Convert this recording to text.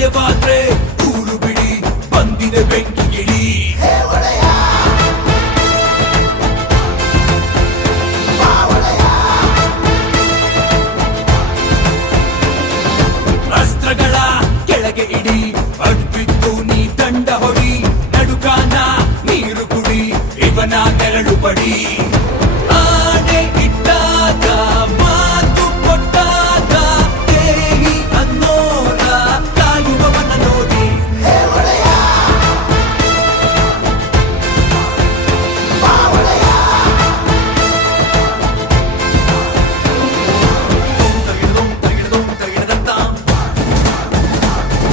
ಭಯವಾದ್ರೆ ಊರು ಬಿಡಿ, ಬಂದಿದೆ ಬೆಂಕಿ ಗಿಡಿ. ಅಸ್ತ್ರಗಳ ಕೆಳಗೆ ಇಡಿ, ಅಡ್ಬಿದ್ದು ನೀ ದಂಡ ಹೊಡಿ, ನಡುಗಾನ ನೀರು ಕುಡಿ, ಇವನ ನೆರಳು ಪಡಿ.